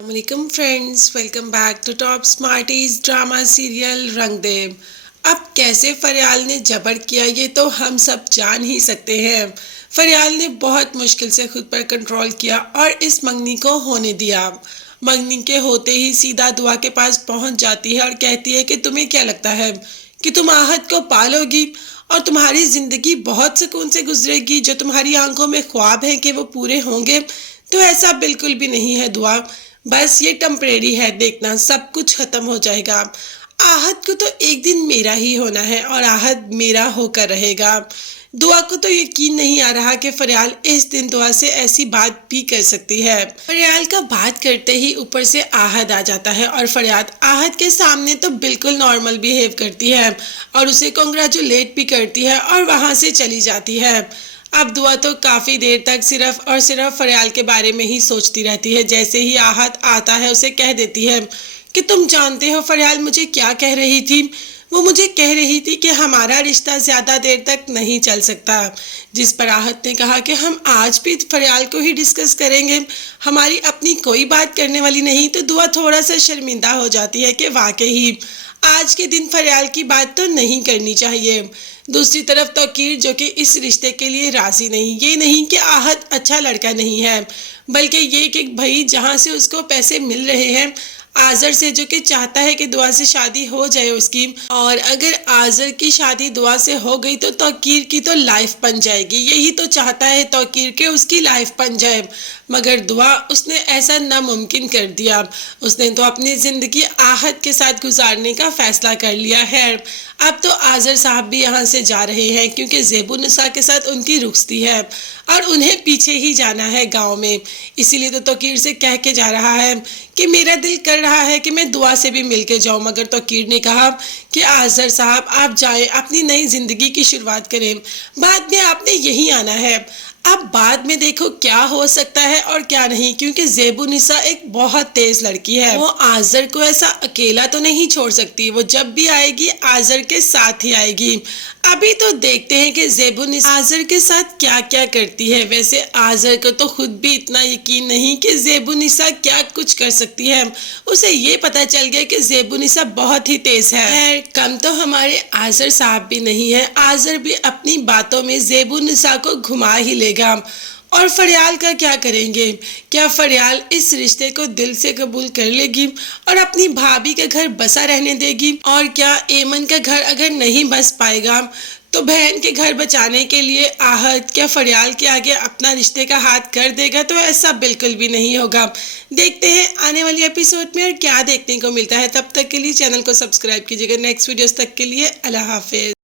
Assalamualaikum friends, welcome back to top smarties drama serial Rang De. अब कैसे फरियाल ने जबर किया ये तो हम सब जान ही सकते हैं। फरियाल ने बहुत मुश्किल से खुद पर कंट्रोल किया और इस मंगनी को होने दिया। मंगनी के होते ही सीधा दुआ के पास पहुंच जाती है और कहती है कि तुम्हें क्या लगता है कि तुम आहत को पालोगी और तुम्हारी जिंदगी बहुत सुकून से गुजरेगी। जो तुम्हारी आंखों में ख्वाब है कि वो पूरे होंगे, तो ऐसा बिल्कुल भी नहीं है दुआ। बस ये टेम्परेरी है, देखना सब कुछ खत्म हो जाएगा। आहत को तो एक दिन मेरा ही होना है और आहत मेरा होकर रहेगा। दुआ को तो यकीन नहीं आ रहा कि फरियाल इस दिन दुआ से ऐसी बात भी कर सकती है। फरियाल का बात करते ही ऊपर से आहत आ जाता है और फरियाल आहत के सामने तो बिल्कुल नॉर्मल बिहेव करती है और उसे कॉन्ग्रेचुलेट भी करती है और वहां से चली जाती है। अब दुआ तो काफी देर तक सिर्फ और सिर्फ फरियाल के बारे में ही सोचती रहती है। जैसे ही आहत आता है उसे कह देती है कि तुम जानते हो फरियाल मुझे क्या कह रही थी। वो मुझे कह रही थी कि हमारा रिश्ता ज्यादा देर तक नहीं चल सकता। जिस पर आहत ने कहा कि हम आज भी फरियाल को ही डिस्कस करेंगे, हमारी अपनी कोई बात करने वाली नहीं। तो दुआ थोड़ा सा शर्मिंदा हो जाती है कि वाकई आज के दिन फरियाल की बात तो नहीं करनी चाहिए। दूसरी तरफ तौकीर जो कि इस रिश्ते के लिए राजी नहीं, ये नहीं कि आहत अच्छा लड़का नहीं है, बल्कि ये कि भाई जहाँ से उसको पैसे मिल रहे हैं आजर से, जो कि चाहता है कि दुआ से शादी हो जाए उसकी, और अगर आजर की शादी दुआ से हो गई तो तौकीर की तो लाइफ बन जाएगी। यही तो चाहता है तौकीर के उसकी लाइफ बन जाए, मगर दुआ उसने ऐसा नामुमकिन कर दिया। उसने तो अपनी जिंदगी आहत के साथ गुजारने का फैसला कर लिया है। अब तो आजर साहब भी यहाँ से जा रहे हैं क्योंकि ज़ेबुन्निसा के साथ उनकी रुखसती है और उन्हें पीछे ही जाना है गांव में। इसीलिए तो तौकीर से कह के जा रहा है कि मेरा दिल कर रहा है कि मैं दुआ से भी मिल के जाऊँ, मगर तौकीर ने कहा कि आजर साहब आप जाएं, अपनी नई जिंदगी की शुरुआत करें, बाद में आपने यहीं आना है। अब बाद में देखो क्या हो सकता है और क्या नहीं, क्योंकि ज़ेबुन्निसा एक बहुत तेज लड़की है। वो आजर को ऐसा अकेला तो नहीं छोड़ सकती, वो जब भी आएगी आजर के साथ ही आएगी। अभी तो देखते हैं कि ज़ेबुन्निसा आजर के साथ क्या क्या करती है। वैसे आजर को तो खुद भी इतना यकीन नहीं कि ज़ेबुन्निसा क्या कुछ कर सकती है। उसे ये पता चल गया कि ज़ेबुन्निसा बहुत ही तेज है। कम तो हमारे आजर साहब भी नहीं है, आजर भी अपनी बातों में ज़ेबुन्निसा को घुमा ही लेगा। और फरियाल का क्या करेंगे? क्या फरियाल इस रिश्ते को दिल से कबूल कर लेगी और अपनी भाभी के घर बसा रहने देगी? और क्या एमन का घर अगर नहीं बस पाएगा तो बहन के घर बचाने के लिए आहत क्या फरियाल के आगे अपना रिश्ते का हाथ कर देगा? तो ऐसा बिल्कुल भी नहीं होगा। देखते हैं आने वाली एपिसोड में और क्या देखने को मिलता है। तब तक के लिए चैनल को सब्सक्राइब कीजिएगा। नेक्स्ट वीडियोस तक के लिए अल्लाह हाफिज।